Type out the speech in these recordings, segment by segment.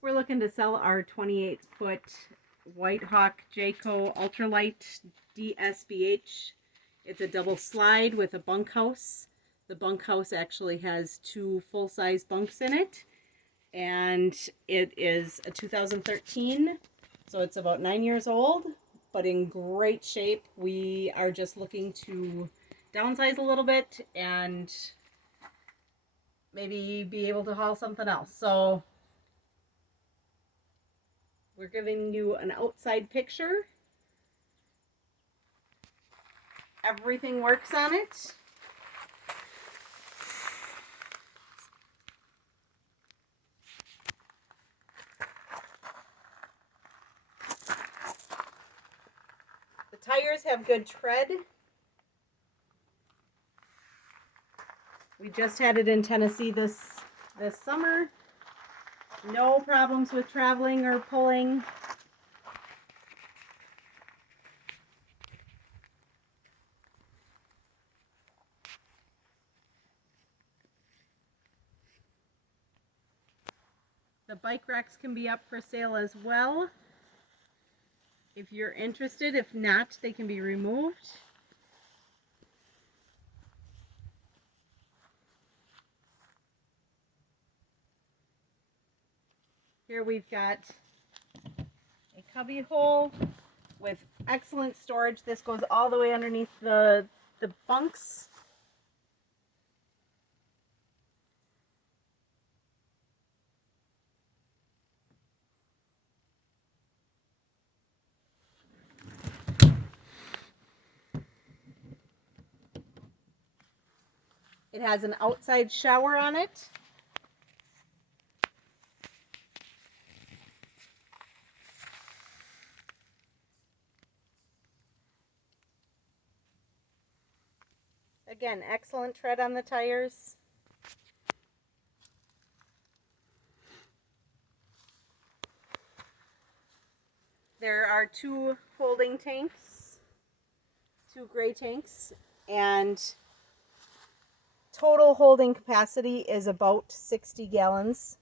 We're looking to sell our 28-foot Whitehawk Jayco Ultralight DSBH. It's a double slide with a bunkhouse. The bunkhouse actually has 2 full-size bunks in it, and it is a 2013, so it's about 9 years old, but in great shape. We are just looking to downsize a little bit and maybe be able to haul something else. So we're giving you an outside picture. Everything works on it. The tires have good tread. We just had it in Tennessee this summer. No problems with traveling or pulling. The bike racks can be up for sale as well if you're interested. If not, they can be removed. Here we've got a cubby hole with excellent storage. This goes all the way underneath the bunks. It has an outside shower on it. Again, excellent tread on the tires. There are 2 holding tanks, 2 gray tanks, and total holding capacity is about 60 gallons.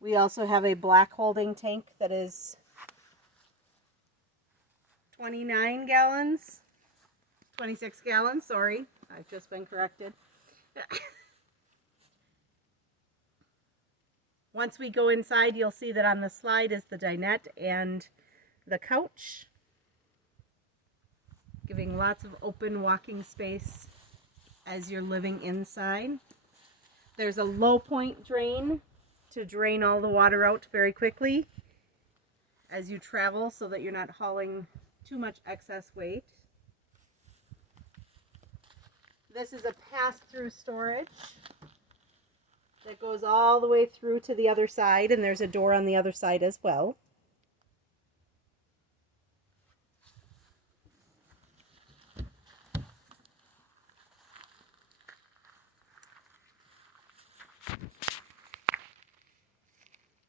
We also have a black holding tank that is 29 gallons. 26 gallons, sorry. I've just been corrected. Once we go inside, you'll see that on the slide is the dinette and the couch, giving lots of open walking space as you're living inside. There's a low point drain to drain all the water out very quickly as you travel so that you're not hauling too much excess weight. This is a pass-through storage that goes all the way through to the other side, and there's a door on the other side as well.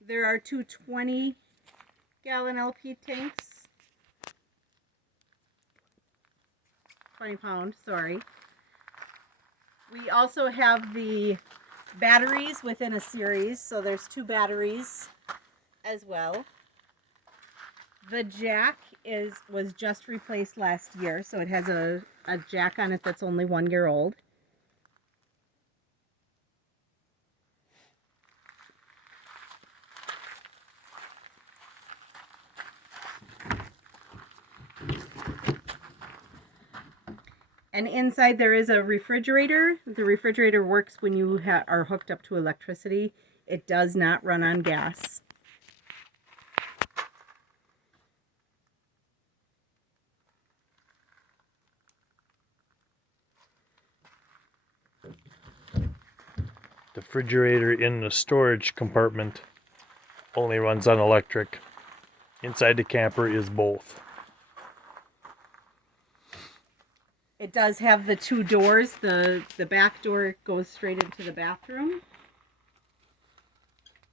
There are 2 20-gallon LP tanks. 20 pound, sorry. We also have the batteries within a series, so there's 2 batteries as well. The jack was just replaced last year, so it has a jack on it that's only 1 year old. And inside there is a refrigerator. The refrigerator works when you are hooked up to electricity. It does not run on gas. The refrigerator in the storage compartment only runs on electric. Inside the camper is both. It does have the 2 doors. The back door goes straight into the bathroom.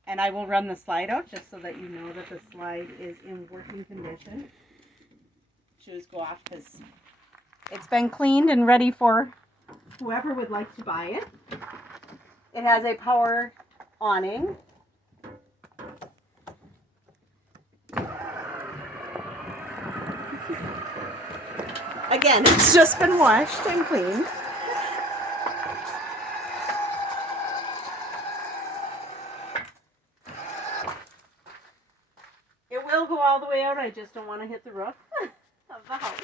And I will run the slide out just so that you know that the slide is in working condition. Shoes go off because it's been cleaned and ready for whoever would like to buy it. It has a power awning. Again, it's just been washed and cleaned. It will go all the way out. I just don't want to hit the roof of the house.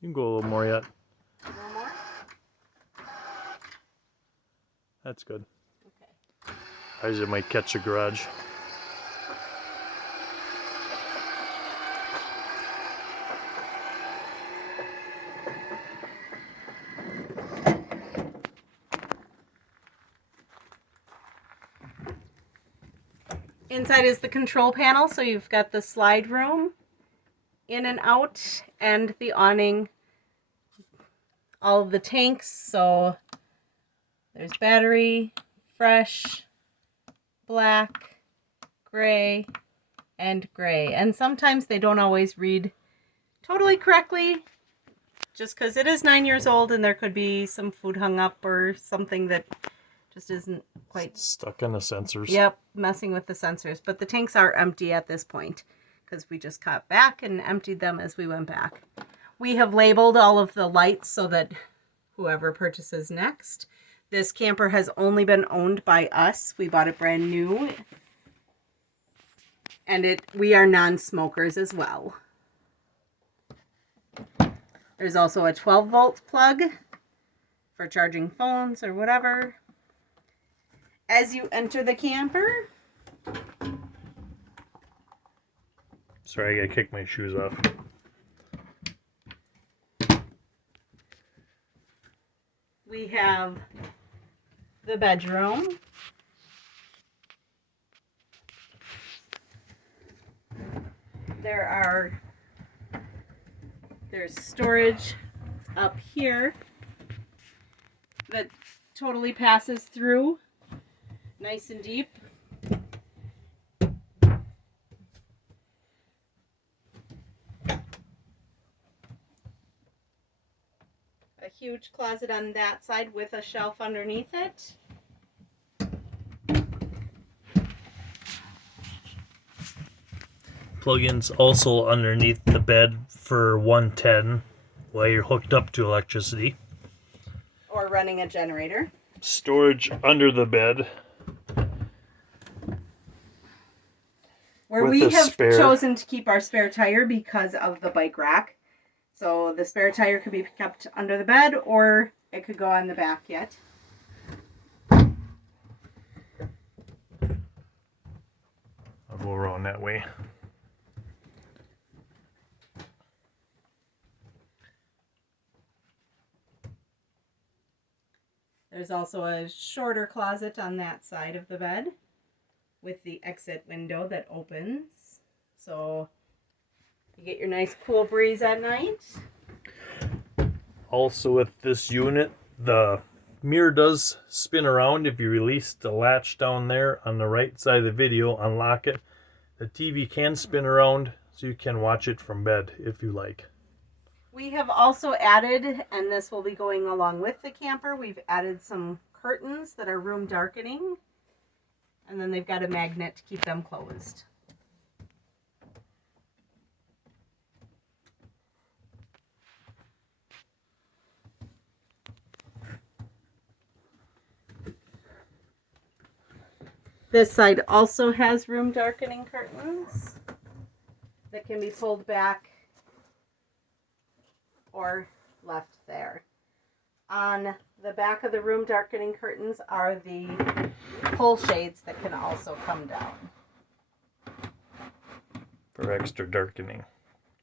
You can go a little more yet. A little more? That's good. Okay. Otherwise it might catch the garage. Inside is the control panel, so you've got the slide room in and out, and the awning, all of the tanks. So there's battery, fresh, black, gray, and gray. And sometimes they don't always read totally correctly, just because it is 9 years old and there could be some food hung up or something that just isn't quite stuck in the sensors. Yep, messing with the sensors. But the tanks are empty at this point because we just got back and emptied them as we went back. We have labeled all of the lights so that whoever purchases next. This camper has only been owned by us. We bought it brand new. And we are non-smokers as well. There's also a 12-volt plug for charging phones or whatever. As you enter the camper, sorry, I gotta kick my shoes off. we have the bedroom. There's storage up here that totally passes through, nice and deep. A huge closet on that side with a shelf underneath it. Plug-ins also underneath the bed for 110 while you're hooked up to electricity. Or running a generator. Storage under the bed. Where we have chosen to keep our spare tire because of the bike rack. So the spare tire could be kept under the bed or it could go on the back yet. I'll go around that way. There's also a shorter closet on that side of the bed with the exit window that opens. So you get your nice cool breeze at night. Also with this unit, the mirror does spin around. If you release the latch down there on the right side of the video, unlock it, the TV can spin around so you can watch it from bed if you like. We have also added, and this will be going along with the camper, we've added some curtains that are room darkening. And then they've got a magnet to keep them closed. This side also has room darkening curtains that can be pulled back or left there. On the back of the room darkening curtains are the pull shades that can also come down. For extra darkening.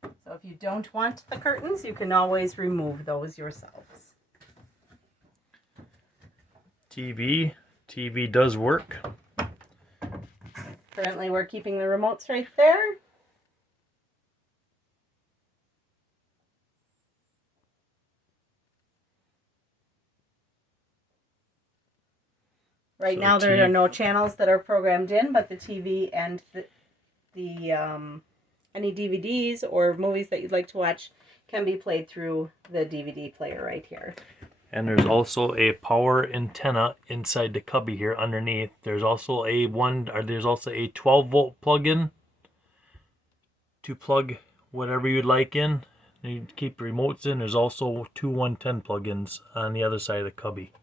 So if you don't want the curtains, you can always remove those yourselves. TV does work. Currently we're keeping the remotes right there. Right now there are no channels that are programmed in, but the TV and any DVDs or movies that you'd like to watch can be played through the DVD player right here. And there's also a power antenna inside the cubby here underneath. There's also a 12-volt plug-in to plug whatever you'd like in. You keep the remotes in. There's also two 110 plugins on the other side of the cubby.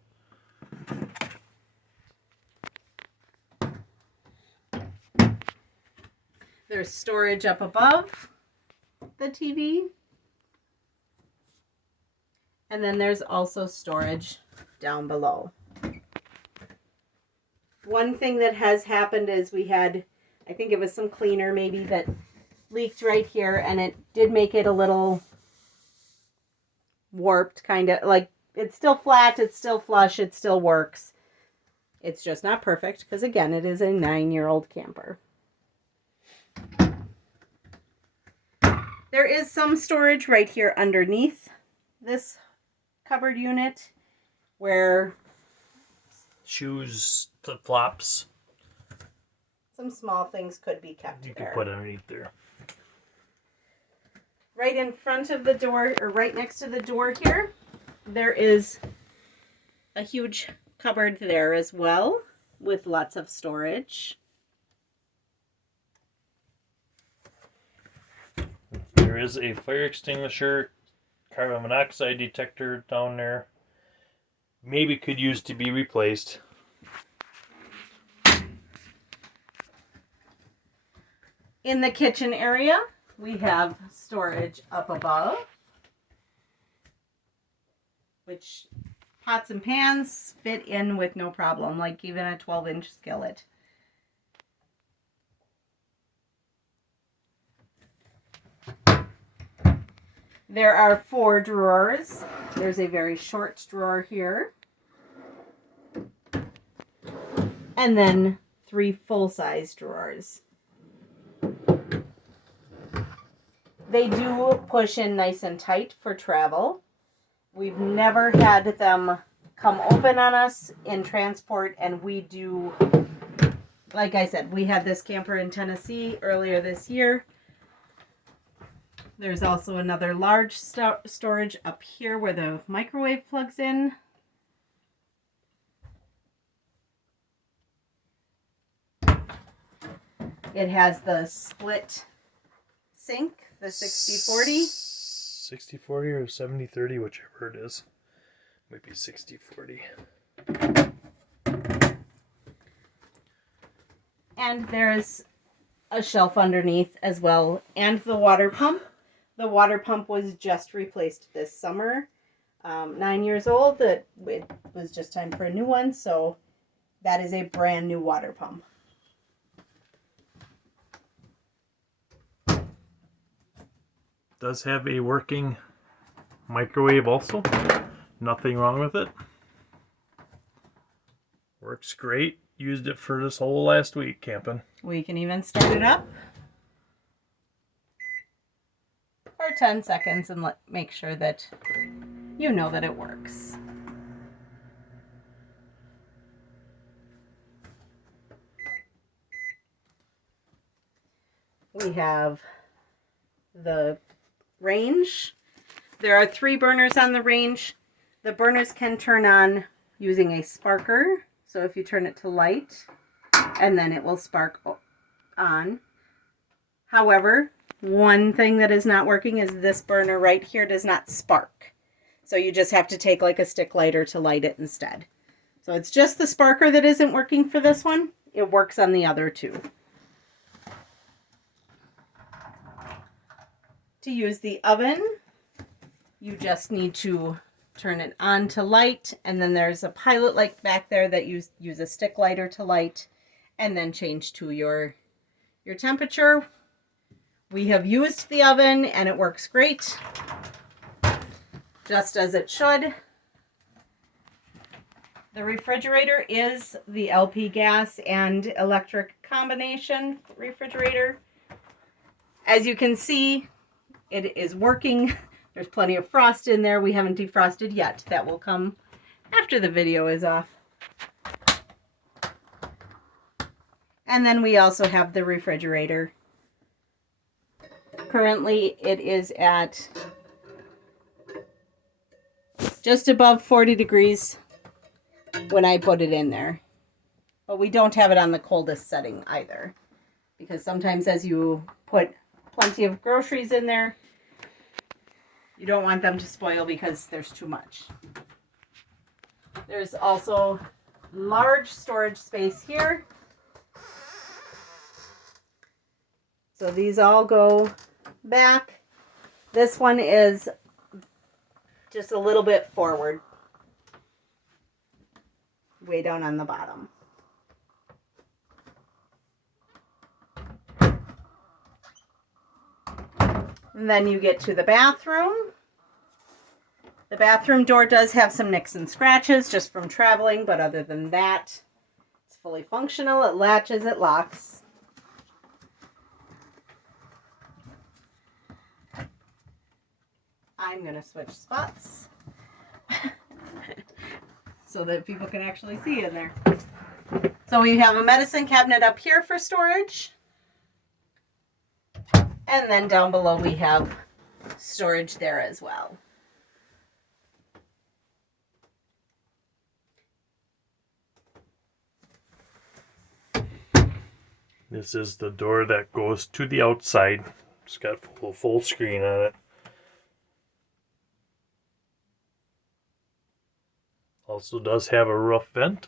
There's storage up above the TV. And then there's also storage down below. One thing that has happened is we had, I think it was some cleaner maybe that leaked right here, and it did make it a little warped, kind of. Like, it's still flat, it's still flush, it still works. It's just not perfect because, again, it is a 9-year-old camper. There is some storage right here underneath this cupboard unit where Shoes, flip-flops. some small things could be kept You there. can put underneath there. Right in front of the door, or right next to the door here, there is a huge cupboard there as well with lots of storage. There is a fire extinguisher, carbon monoxide detector down there. Maybe could use to be replaced. In the kitchen area, we have storage up above, which pots and pans fit in with no problem, like even a 12-inch skillet. There are 4 drawers. There's a very short drawer here. And then 3 full-size drawers. They do push in nice and tight for travel. We've never had them come open on us in transport, and we do, like I said, we had this camper in Tennessee earlier this year. There's also another large storage up here where the microwave plugs in. It has the split sink, the 60/40. 60/40 or 70/30, whichever it is. Might be 60/40. And there's a shelf underneath as well, and the water pump. The water pump was just replaced this summer. 9 years old. It was just time for a new one, so that is a brand new water pump. Does have a working microwave also. Nothing wrong with it. Works great. Used it for this whole last week camping. We can even start it up for 10 seconds and make sure that you know that it works. We have the range. There are 3 burners on the range. The burners can turn on using a sparker. So if you turn it to light, and then it will spark on. However, one thing that is not working is this burner right here does not spark. So you just have to take like a stick lighter to light it instead. So it's just the sparker that isn't working for this one. It works on the other 2. To use the oven, you just need to turn it on to light, and then there's a pilot light back there that you use a stick lighter to light, and then change to your temperature. We have used the oven and it works great, just as it should. The refrigerator is the LP gas and electric combination refrigerator. As you can see, it is working. There's plenty of frost in there. We haven't defrosted yet. That will come after the video is off. And then we also have the refrigerator. Currently it is at just above 40 degrees when I put it in there. But we don't have it on the coldest setting either, because sometimes as you put plenty of groceries in there. You don't want them to spoil because there's too much. There's also large storage space here. So these all go back. This one is just a little bit forward, way down on the bottom. And then you get to the bathroom. The bathroom door does have some nicks and scratches just from traveling, but other than that, it's fully functional. It latches, it locks. I'm going to switch spots so that people can actually see in there. So we have a medicine cabinet up here for storage. And then down below we have storage there as well. This is the door that goes to the outside. It's got full screen on it. Also does have a roof vent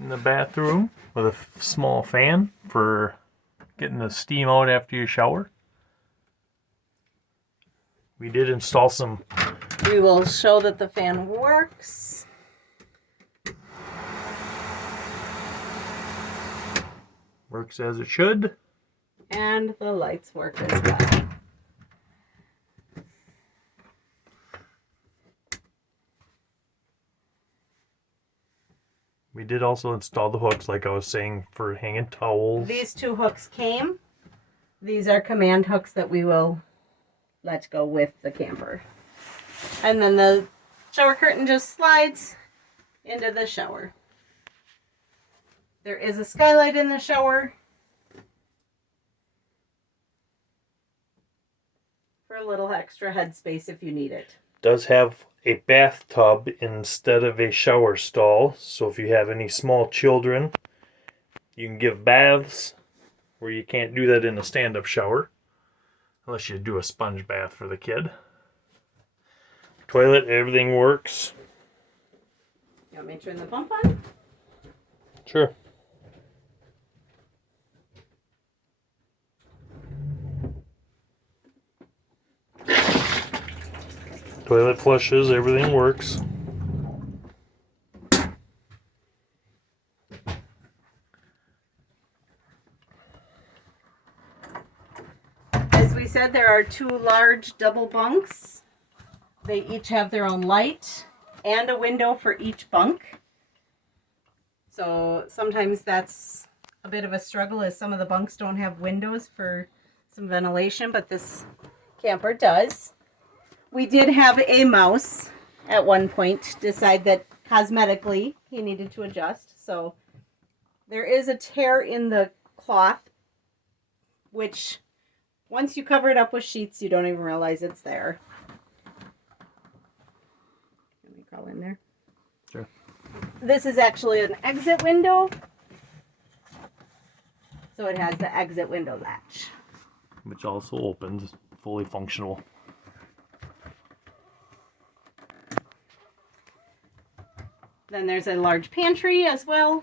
in the bathroom with a small fan for getting the steam out after you shower. We did install some. We will show that the fan works. Works as it should. And the lights work as well. We did also install the hooks, like I was saying, for hanging towels. These two hooks came. These are command hooks that we will let go with the camper. And then the shower curtain just slides into the shower. There is a skylight in the shower for a little extra headspace if you need it. Does have a bathtub instead of a shower stall, so if you have any small children, you can give baths where you can't do that in a stand-up shower unless you do a sponge bath for the kid. Toilet, everything works. You want me to turn the pump on? Sure. Toilet flushes, everything works. As we said, there are two large double bunks. They each have their own light and a window for each bunk. So sometimes that's a bit of a struggle, as some of the bunks don't have windows for some ventilation, but this camper does. We did have a mouse at one point decide that cosmetically he needed to adjust. So there is a tear in the cloth, which once you cover it up with sheets, you don't even realize it's there. Let me crawl in there. Sure. This is actually an exit window. So it has the exit window latch. Which also opens, fully functional. Then there's a large pantry as well.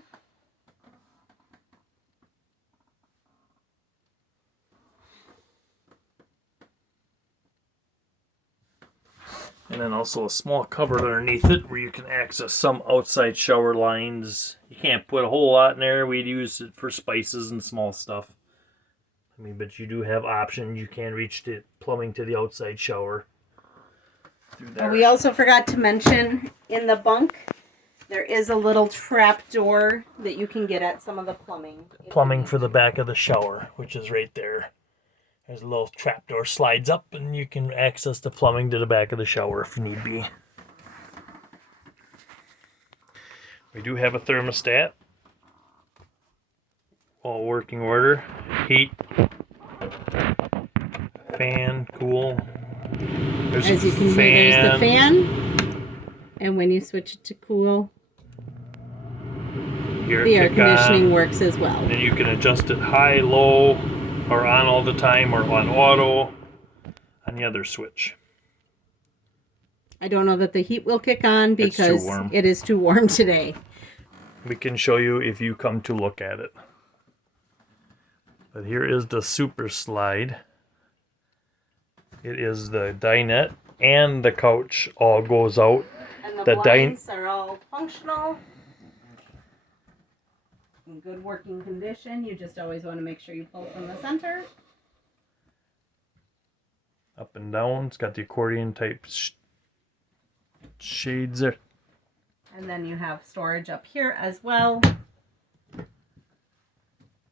And then also a small cupboard underneath it where you can access some outside shower lines. You can't put a whole lot in there. We'd use it for spices and small stuff. I mean, but you do have options. You can reach the plumbing to the outside shower through there. We also forgot to mention in the bunk, there is a little trap door that you can get at some of the plumbing. Plumbing for the back of the shower, which is right there. There's a little trap door slides up and you can access the plumbing to the back of the shower if need be. We do have a thermostat. All working order. Heat. Fan, cool. There's As you can see, there's the fan. And when you switch it to cool, the air conditioning works as well. And you can adjust it high, low, or on all the time or on auto on the other switch. I don't know that the heat will kick on It's too because warm. it is too warm today. We can show you if you come to look at it. But here is the super slide. It is the dinette and the couch all goes out. And the blinds are all functional. In good working condition. You just always want to make sure you pull from the center. Up and down. It's got the accordion type shades there. And then you have storage up here as well.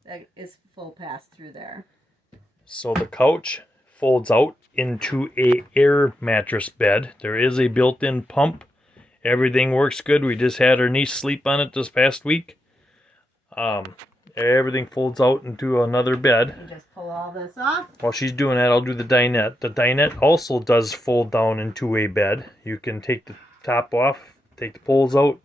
That is full pass through there. So the couch folds out into a air mattress bed. There is a built-in pump. Everything works good. We just had our niece sleep on it this past week. Everything folds out into another bed. You just pull all this off. While she's doing that, I'll do the dinette. The dinette also does fold down into a bed. You can take the top off, take the poles out,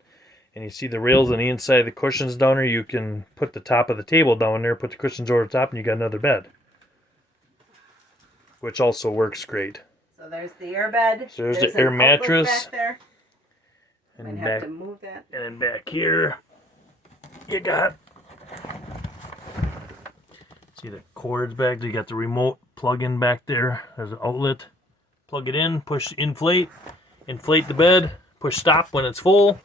and you see the rails on the inside of the cushions down there. You can put the top of the table down there, put the cushions over the top, and you got another bed, which also works great. So there's the air bed. So there's the air mattress. Back there. And Might back, have to move that. and then back here, you got, see the cords back there. You got the remote plug-in back there. There's an outlet. Plug it in, push inflate the bed, push stop when it's full.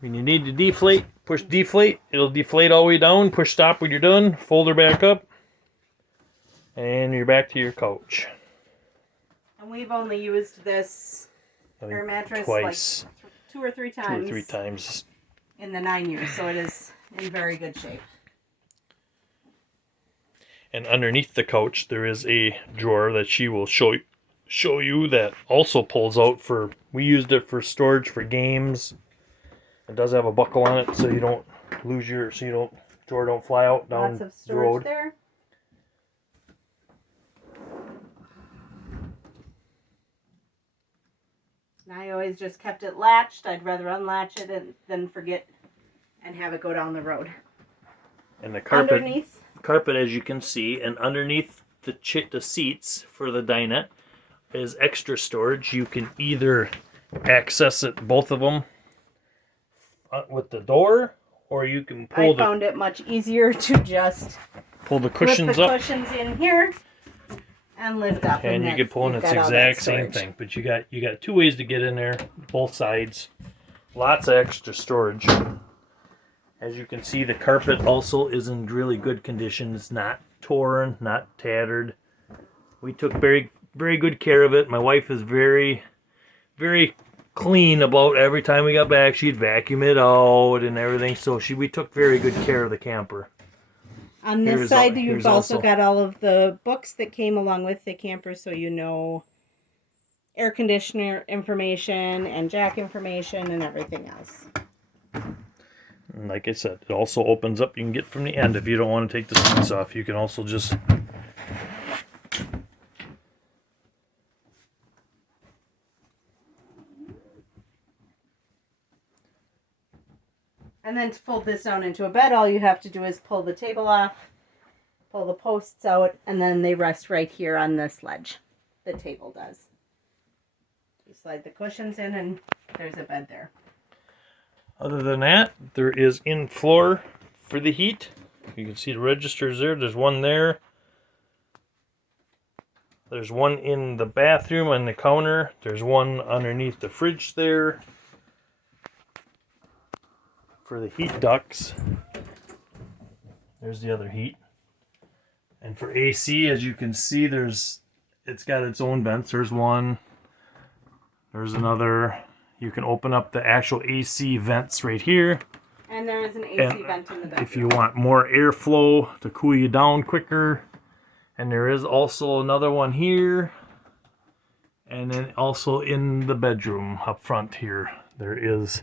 When you need to deflate, push deflate. It'll deflate all the way down. Push stop when you're done. Fold her back up. And you're back to your couch. And we've only used this air mattress twice. like 2 or 3 times. 2 or 3 times. In the 9 years, so it is in very good shape. And underneath the couch, there is a drawer that she will show you that also pulls out for. We used it for storage for games. It does have a buckle on it, so you don't lose your, drawer don't fly out down Lots of the storage road. there. And I always just kept it latched. I'd rather unlatch it than forget and have it go down the road. And the carpet, Underneath, as you can see, and underneath the seats for the dinette is extra storage. You can either access it, both of them, with the door, or you can pull I found it much easier to just pull the lift cushions the up. cushions in here and lift up. And you then can pull in you've its got all that exact same storage. thing. But you got 2 ways to get in there, both sides. Lots of extra storage. As you can see, the carpet also is in really good condition. It's not torn, not tattered. We took very, very good care of it. My wife is very, very clean about every time we got back. She'd vacuum it out and everything. So we took very good care of the camper. On this side, you've also got all of the books that came along with the camper, so you know air conditioner information and jack information and everything else. And like I said, it also opens up. You can get from the end if you don't want to take the seats off. You can also just and then to fold this down into a bed, all you have to do is pull the table off, pull the posts out, and then they rest right here on this ledge. The table does. You slide the cushions in and there's a bed there. Other than that, there is in floor for the heat. You can see the registers there. There's one there. There's one in the bathroom on the counter. There's one underneath the fridge there. For the heat ducts, there's the other heat. And for AC, as you can see, it's got its own vents. There's one. There's another. You can open up the actual AC vents right here. And there is an AC vent in the bathroom. If you want more airflow to cool you down quicker. And there is also another one here. And then also in the bedroom up front here, there is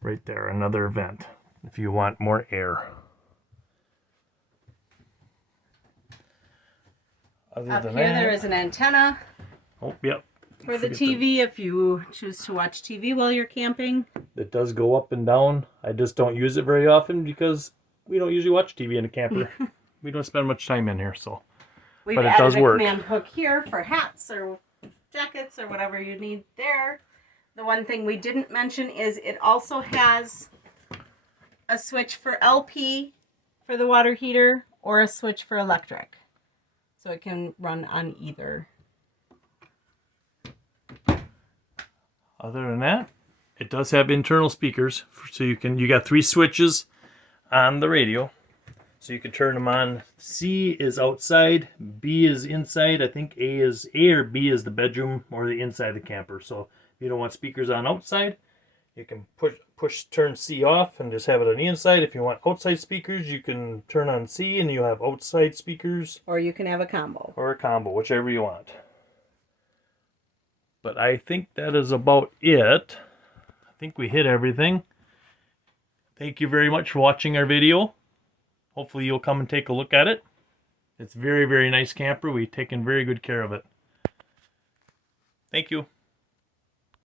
right there another vent if you want more air. Up here there is an antenna. Oh, yep. For the TV, if you choose to watch TV while you're camping. It does go up and down. I just don't use it very often because we don't usually watch TV in a camper. we don't spend much time in here, so. We've But it added does a work. command hook here for hats or jackets or whatever you need there. The one thing we didn't mention is it also has a switch for LP for the water heater or a switch for electric. So it can run on either. Other than that, it does have internal speakers, so you got 3 switches on the radio, so you can turn them on. C is outside, B is inside. I think A or B is the bedroom or the inside of the camper. So if you don't want speakers on outside, you can turn C off and just have it on the inside. If you want outside speakers, you can turn on C and you'll have outside speakers. Or you can have a combo. Or a combo, whichever you want. But I think that is about it. I think we hit everything. Thank you very much for watching our video. Hopefully you'll come and take a look at it. It's a very, very nice camper. We've taken very good care of it. Thank you.